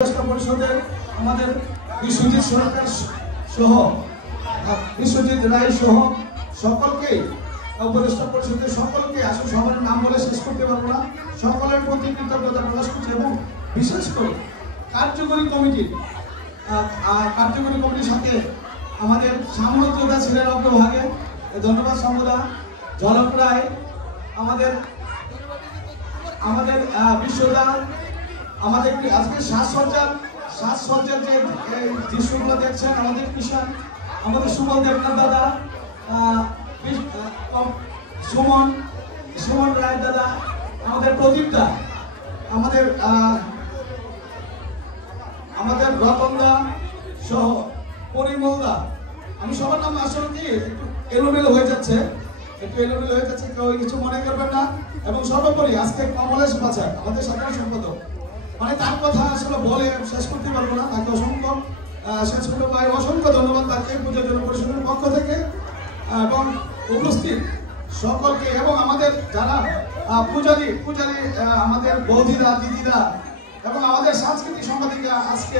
পরিষদের আমাদের বিশ্বজিৎ সরকার সহ বিশ্বজিৎ রায় সহ সকলকে উপদেষ্টা পরিষদের সকলকে আসলে সবার নাম বলে শেষ করতে পারবো না, সকলের প্রতি কৃতজ্ঞতা প্রকাশ করছি এবং বিশেষ করে কার্যকরী কমিটির সাথে আমাদের সামন্তদা ছিলেন অগ্রভাগে, ধন্যবাদ সামুদা, ঝলক রায়, আমাদের বিশ্বদা, আমাদের আজকে সাজসজ্জার যে দৃশ্যগুলো দেখছেন, আমাদের কিষান, আমাদের সুমন দেবনাথ দাদা, সুমন রায় দাদা, আমাদের প্রদীপ দা, আমাদের রতনদা সহ পরিমল দা, আমি সবার নাম আসলে কি একটু এলোমেলো হয়ে যাচ্ছে, কেউ কিছু মনে করবেন না। এবং সর্বোপরি আজকে কমলেশ বাছার আমাদের সাধারণ সম্পাদক, মানে তার কথা আসলে বলে শেষ করতে পারবো না, তাকে অসংখ্য ধন্যবাদ তাকে পূজা জন পরিষদের পক্ষ থেকে এবং উপস্থিত সকলকে, এবং আমাদের যারা পূজারী আমাদের বৌদিদা, দিদিদা এবং আমাদের সাংস্কৃতিক সম্পাদিকা, আজকে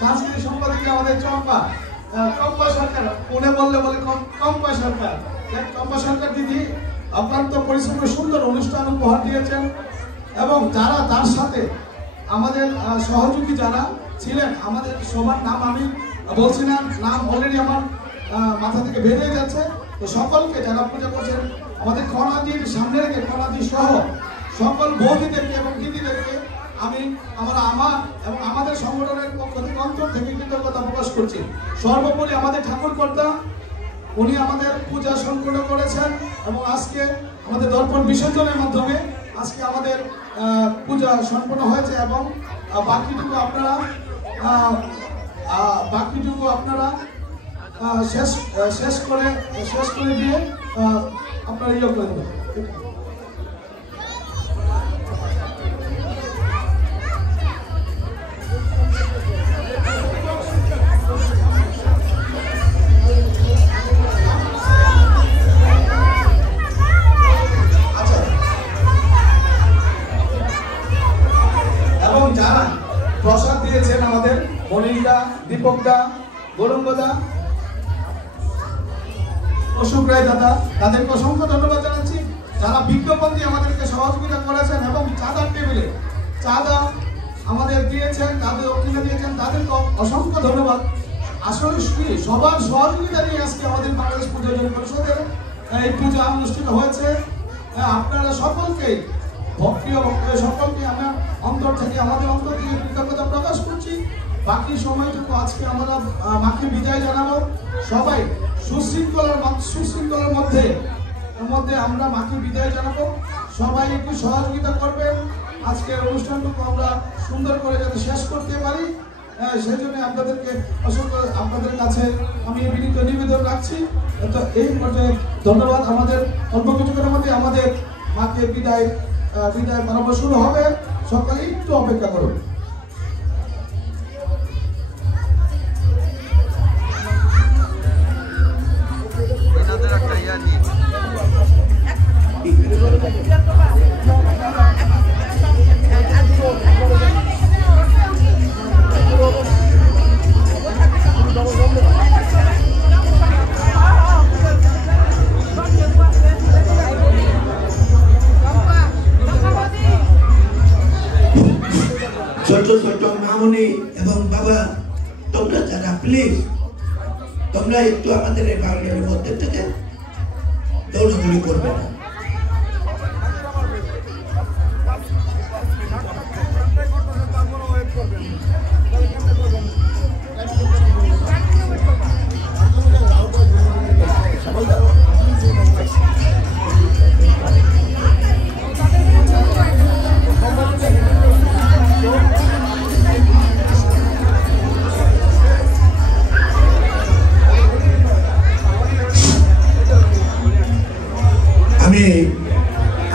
সাংস্কৃতিক সম্পাদিকা আমাদের চম্পা সরকার, মনে বললে বলে চম্পা সরকার দিদি অক্লান্ত পরিশ্রমে সুন্দর অনুষ্ঠান উপহার দিয়েছেন। এবং যারা তার সাথে আমাদের সহযোগী যারা ছিলেন, আমাদের সবার নাম আমি বলছি না, নাম অলরেডি আমার মাথা থেকে বেরিয়ে যাচ্ছে, তো সকলকে যারা পূজা করছেন, আমাদের কণাদির সামনে রেখে কণাদি সহ সকল বৌদিদেরকে এবং দিদিদেরকে আমি আমার এবং আমাদের সংগঠনের পক্ষ থেকে অন্তর থেকে কৃতজ্ঞতা প্রকাশ করছি। সর্বোপরি আমাদের ঠাকুরকর্তা, উনি আমাদের পূজা সম্পূর্ণ করেছেন এবং আজকে আমাদের দর্পণ বিসর্জনের মাধ্যমে আজকে আমাদের পূজা সম্পন্ন হয়েছে এবং বাকিটুকু আপনারা শেষ করে দিয়ে আপনারা ইয়ে করে দেবেন। যারা প্রসাদ দিয়েছেন আমাদের মনিরদা, দীপকদা, গৌরঙ্গদা, অশোক রায় দাদা, তাদেরকে অসংখ্য ধন্যবাদ জানাচ্ছি। যারা বিজ্ঞাপন দিয়ে আমাদেরকে সহযোগিতা করেছেন এবং চাঁদার টেবিলে চাঁদা আমাদের দিয়েছেন, তাদের দক্ষিণা দিয়েছেন, তাদেরকে অসংখ্য ধন্যবাদ। আসলে সবার সহযোগিতা নিয়ে আজকে আমাদের বাংলাদেশ পূজা জন পরিষদের এই পূজা অনুষ্ঠিত হয়েছে। আপনারা সকলকে সকলকে আমরা অন্তর থেকে কৃতজ্ঞতা প্রকাশ করছি। বাকি সময়টুকু আজকে আমরা মাকে বিদায় জানাবো। সবাই সুশৃঙ্খলার মধ্যে আমরা মাকে বিদায় জানাবো। সবাই একটু সহযোগিতা করবেন, আজকের অনুষ্ঠানটুকু আমরা সুন্দর করে যাতে শেষ করতে পারি, সেই জন্য আপনাদের কাছে আমি বিনীত নিবেদন রাখছি। তো এই পর্যায়ে ধন্যবাদ। আমাদের অল্প কিছুক্ষণের মধ্যে আমাদের মাকে বিদায় পরামর্শ শুরু হবে, সকালে একটু অপেক্ষা করুন। ছোট মামুনি এবং বাবা, তোমরা যারা প্লিজ তোমরা একটু আমাদের এই বাউলের মধ্যে থেকে দৌড়াদৌড়ি করবে না।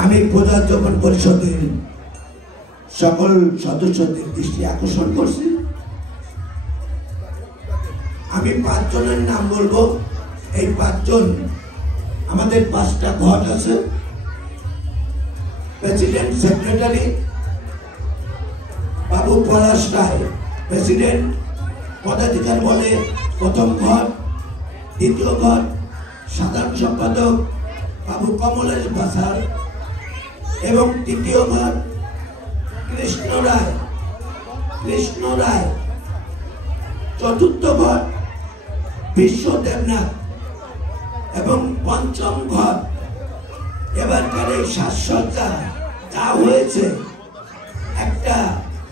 আমি পূজা যখন পরিষদের সকল সদস্যদের দৃষ্টি আকর্ষণ করছি, আমি 5 জনের নাম বলবো। এই 5 জন আমাদের 5টা ঘট আছে, প্রেসিডেন্ট সেক্রেটারি বাবু বাবু পলাশ রায় প্রেসিডেন্ট, পদাধিকার বলে প্রথম ঘর, দ্বিতীয় ঘর সাধারণ সম্পাদক বাবু কমলেশ বাসার এবং তৃতীয় ঘর কৃষ্ণ রায়, চতুর্থ ঘর বিশ্ব দেবনাথ এবং পঞ্চম ঘর এবারকার এই সাজসজ্জা যা হয়েছে, একটা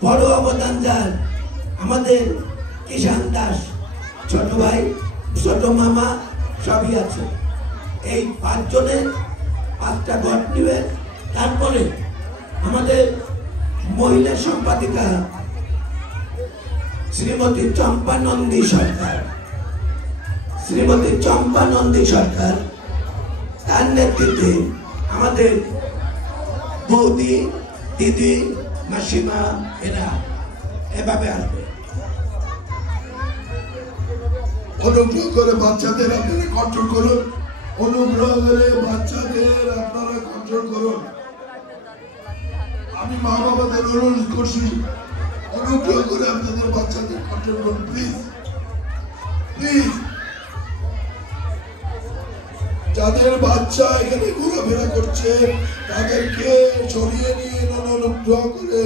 বড় অবদান যার আমাদের কিষান দাস ছোট ভাই, ছোট মামা সবই আছে। এই 5 জনের 5টা ঘর নিবে। তারপরে আমাদের মহিলা সম্পাদিকা শ্রীমতী চম্পা নন্দী সরকার, তার নেতৃত্বে আমাদের বৌদি, দিদি, মাসিমা এরা এভাবে আসবে। অনুগ্রহ করে বাচ্চাদের আপনারা কন্ট্রোল করুন, অনুগ্রহ করে বাচ্চাদের আপনারা কন্ট্রোল করুন। আমি মা বাবাদের অনুরোধ করছি, অনুগ্রহ করে আপনাদের বাচ্চাদের কন্ট্রোল করুন, প্লিজ প্লিজ। যাদের বাচ্চা এখানে ঘোরাফেরা করছে তাদেরকে সরিয়ে নিয়ে অনুগ্রহ করে।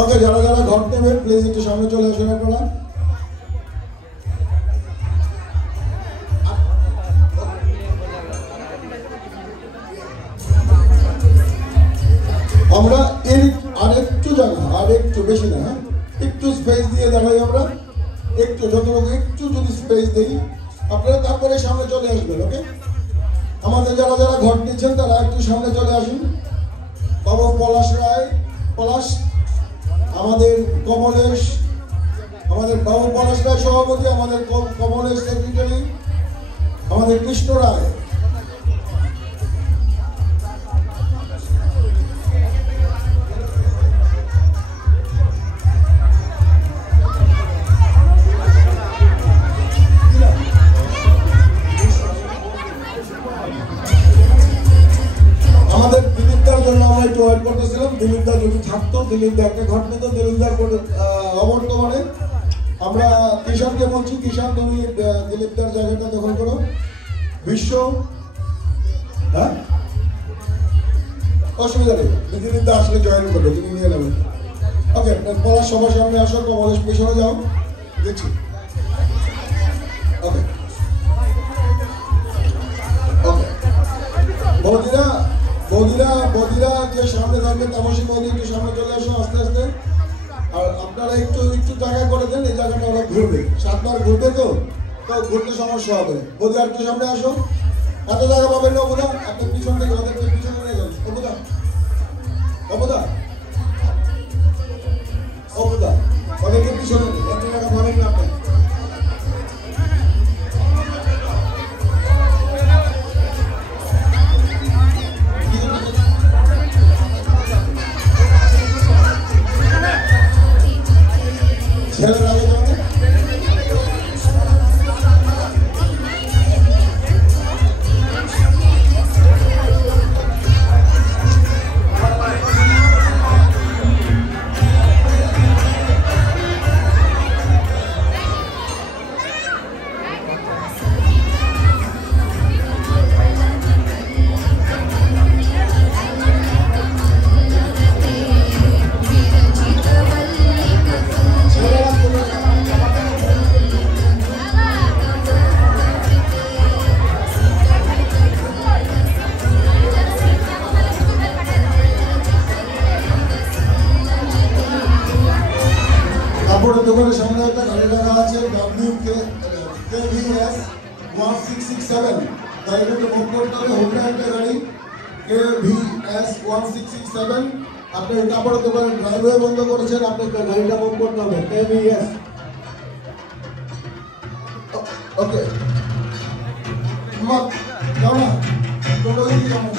ওকে, যারা যারা ঘর নেবেন প্লিজ একটু সামনে চলে আসুন আপনারা। আমরা আরেকটু জায়গা, আর একটু বেশি না, একটু স্পেস দিয়ে দেখাই আমরা, একটু যতটুকু একটু যদি স্পেস দেই আপনারা, তারপরে সামনে চলে আসবেন। ওকে, আমাদের যারা যারা ঘর নিচ্ছেন তারা একটু সামনে চলে আসুন। বাবু পলাশ, আমাদের কমলেশ, আমাদের বাবু পলাশ রায় সভাপতি, আমাদের কমলেশ সেক্রেটারি, আমাদের কৃষ্ণ রায়, আমাদের দিলীপদার জন্য আমরা একটু ওয়েট করতেছিলাম। দিলীপদা যদি থাকতো, দিলীপদা একটা ঘর নিত, দিলীপদার অবর্তমানে আমরা কিষানকে বলছি, কিষান তুমি দিলীপদার জায়গাটা দখল করো। বিশ্ব, হ্যাঁ অসুবিধা নেই, দিলীপদা আসলে জয়েন করবে, তুমি নিয়ে নেবে। ওকে, পলাশ সবার সামনে আসো, কমলেশ পিছনে যাও, দেখছি। ওকে ওকে, বৌদিরা যে সামনে থাকবে, তামাশি বৌদি একটু সামনে চলে আসো আস্তে আস্তে। আর আপনারা একটু জায়গা করে দেন, এই জায়গাটা ওরা ঘুরবে, 7 বার ঘুরবে, তো ঘুরতে সমস্যা হবে। বৌদি আর একটু সামনে আসো, এত জায়গা পাবেন না অবদা, আপনি পিছন থেকে ওদেরকে পিছনে নিয়ে যান। অবদা ওদেরকে পিছনে নিন, এত জায়গা পাবেন না আপনি। ছেলের আগে যাবে। কাপড়ের দোকানের সামনে একটা গাড়ি রাখা আছে, KVS 1667, গাড়িটাকে বুক করতে হবে, হোন্ডা একটা গাড়ি KVS 1667। আপনি কাপড়ের দোকানের ড্রাইভওয়ে বন্ধ করেছেন, আপনাকে গাড়িটা বুক করতে হবে KVS। ওকে, যাও না, টোটো দিকে যাও না।